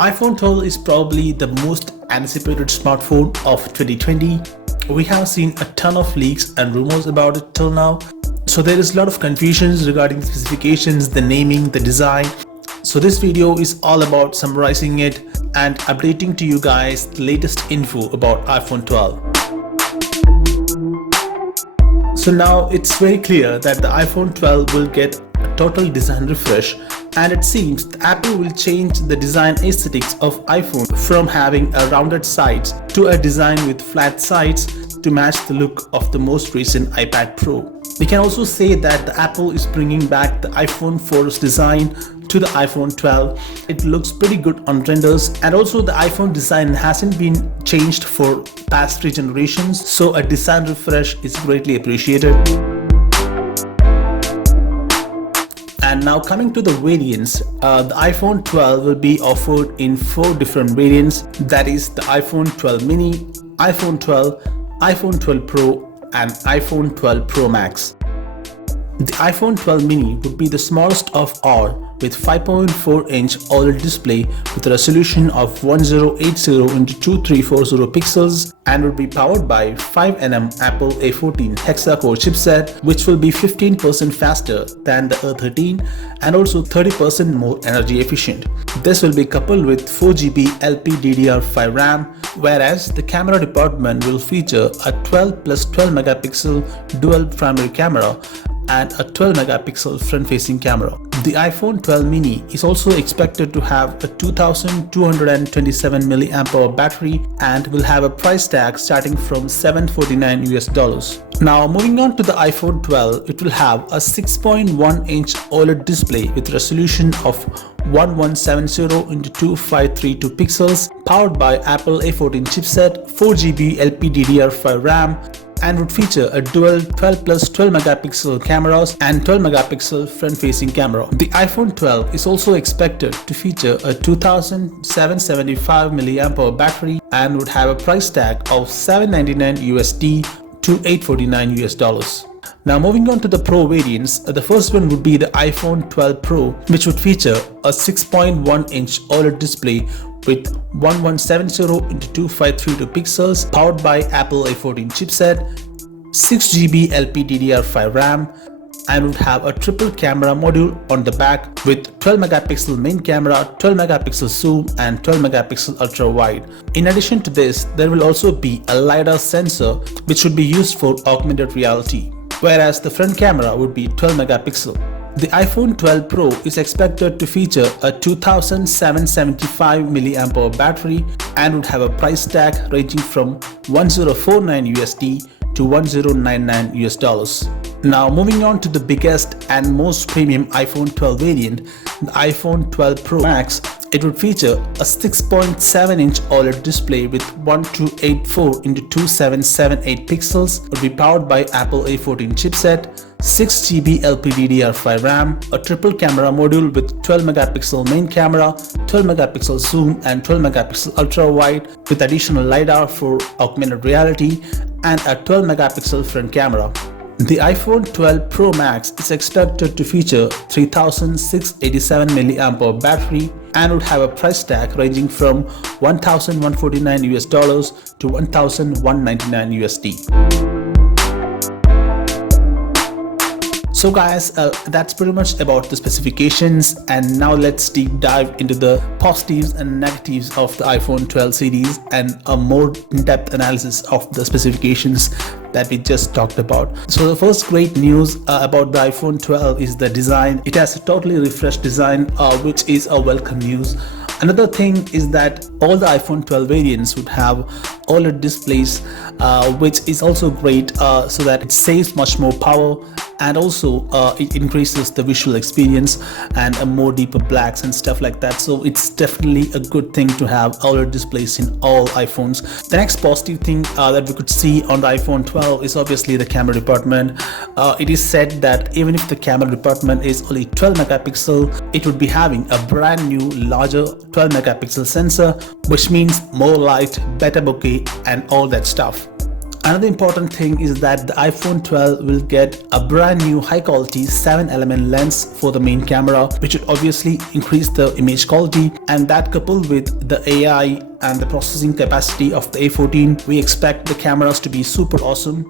iPhone 12 is probably the most anticipated smartphone of 2020. We have seen a ton of leaks and rumors about it till now. So there is a lot of confusions regarding the specifications, the naming, the design. So this video is all about summarizing it and updating to you guys the latest info about iPhone 12. So now it's very clear that the iPhone 12 will get a total design refresh, and it seems that Apple will change the design aesthetics of iPhone from having a rounded sides to a design with flat sides to match the look of the most recent iPad Pro. We can also say that the Apple is bringing back the iPhone 4's design to the iPhone 12. It looks pretty good on renders, and also the iPhone design hasn't been changed for past 3 generations, so a design refresh is greatly appreciated. And now coming to the variants, the iPhone 12 will be offered in 4 different variants, that is the iPhone 12 mini, iPhone 12, iPhone 12 Pro and iPhone 12 Pro Max. The iPhone 12 mini would be the smallest of all, with 5.4-inch OLED display with a resolution of 1080x2340 pixels and would be powered by 5nm Apple A14 hexa-core chipset, which will be 15% faster than the A13 and also 30% more energy efficient. This will be coupled with 4GB LPDDR5 RAM, whereas the camera department will feature a 12 plus 12 megapixel dual primary camera and a 12 megapixel front-facing camera. The iPhone 12 mini is also expected to have a 2227 mAh battery and will have a price tag starting from $749. Now moving on to the iPhone 12, it will have a 6.1-inch OLED display with resolution of 1170x2532 pixels, powered by Apple A14 chipset, 4GB LPDDR5 RAM, and would feature a dual 12 plus 12 megapixel cameras and 12 megapixel front-facing camera. The iPhone 12 is also expected to feature a 2775 mAh battery and would have a price tag of $799 to $849. Now moving on to the Pro variants, the first one would be the iPhone 12 Pro, which would feature a 6.1-inch OLED display with 1170x2532 pixels, powered by Apple A14 chipset, 6GB LPDDR5 RAM, and would have a triple camera module on the back with 12 megapixel main camera, 12 megapixel zoom and 12 megapixel ultra wide. In addition to this, there will also be a LiDAR sensor which would be used for augmented reality, whereas the front camera would be 12 megapixel. The iPhone 12 Pro is expected to feature a 2775 mAh battery and would have a price tag ranging from $1049 to $1099. Now moving on to the biggest and most premium iPhone 12 variant, the iPhone 12 Pro Max. It would feature a 6.7-inch OLED display with 1284x2778 pixels, would be powered by Apple A14 chipset, 6GB LPDDR5 RAM, a triple camera module with 12 megapixel main camera, 12 megapixel zoom and 12 megapixel ultra wide with additional LiDAR for augmented reality and a 12 megapixel front camera. The iPhone 12 Pro Max is expected to feature 3687 mAh battery and would have a price tag ranging from $1149 to $1199. So guys, that's pretty much about the specifications, and now let's deep dive into the positives and negatives of the iPhone 12 series and a more in-depth analysis of the specifications that we just talked about. So the first great news about the iPhone 12 is the design. It has a totally refreshed design, which is a welcome news. Another thing is that all the iPhone 12 variants would have OLED displays, which is also great, so that it saves much more power, and also it increases the visual experience and a more deeper blacks and stuff like that. So it's definitely a good thing to have OLED displays in all iPhones. The next positive thing that we could see on the iPhone 12 is obviously the camera department. It is said that even if the camera department is only 12 megapixel, it would be having a brand new larger 12 megapixel sensor, which means more light, better bokeh and all that stuff. Another important thing is that the iPhone 12 will get a brand new high quality 7-element lens for the main camera, which would obviously increase the image quality, and that coupled with the AI and the processing capacity of the A14, we expect the cameras to be super awesome.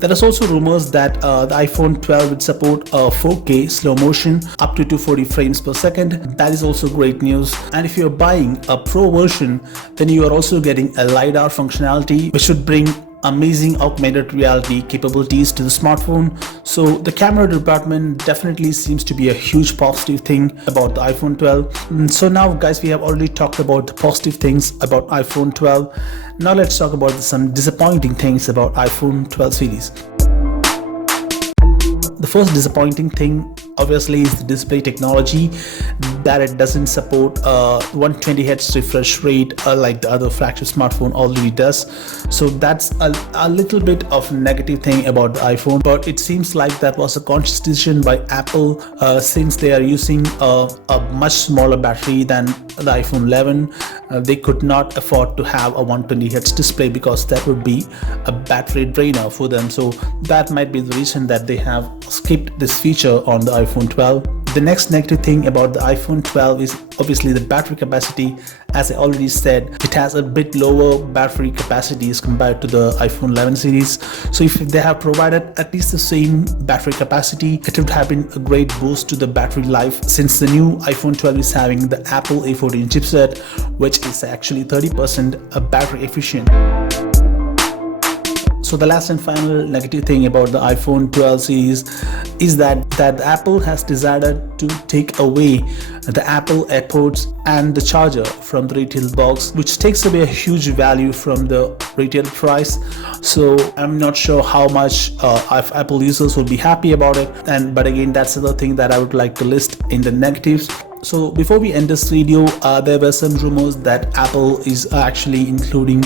There is also rumors that the iPhone 12 would support 4K slow motion up to 240 frames per second. That is also great news. And if you're buying a Pro version, then you are also getting a LiDAR functionality, which should bring amazing augmented reality capabilities to the smartphone. So the camera department definitely seems to be a huge positive thing about the iPhone 12. And so now guys, we have already talked about the positive things about iPhone 12. Now let's talk about some disappointing things about iPhone 12 series. The first disappointing thing obviously is the display technology, that it doesn't support 120Hz refresh rate like the other flagship smartphone already does. So that's a little bit of negative thing about the iPhone, but it seems like that was a conscious decision by Apple since they are using a much smaller battery than the iPhone 11. They could not afford to have a 120Hz display because that would be a battery drainer for them. So that might be the reason that they have skipped this feature on the iPhone 12. The next negative thing about the iPhone 12 is obviously the battery capacity. As I already said, it has a bit lower battery capacity as compared to the iPhone 11 series. So if they have provided at least the same battery capacity, it would have been a great boost to the battery life, since the new iPhone 12 is having the Apple A14 chipset, which is actually 30% battery efficient. So the last and final negative thing about the iPhone 12 series is that Apple has decided to take away the Apple AirPods and the charger from the retail box, which takes away a huge value from the retail price. So I'm not sure how much Apple users will be happy about it. But again, that's the thing that I would like to list in the negatives. So before we end this video, there were some rumors that Apple is actually including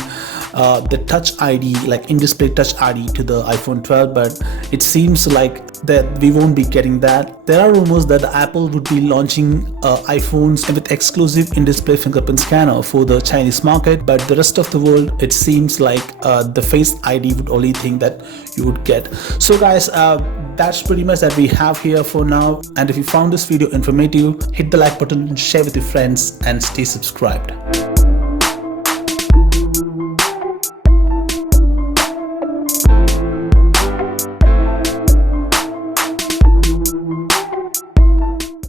the Touch ID, like in-display Touch ID to the iPhone 12, but it seems like that we won't be getting that. There are rumors that Apple would be launching iPhones with exclusive in-display fingerprint scanner for the Chinese market, but the rest of the world, it seems like the Face ID would only thing that you would get. So guys, that's pretty much that we have here for now. And if you found this video informative, hit the like button, share with your friends, and stay subscribed.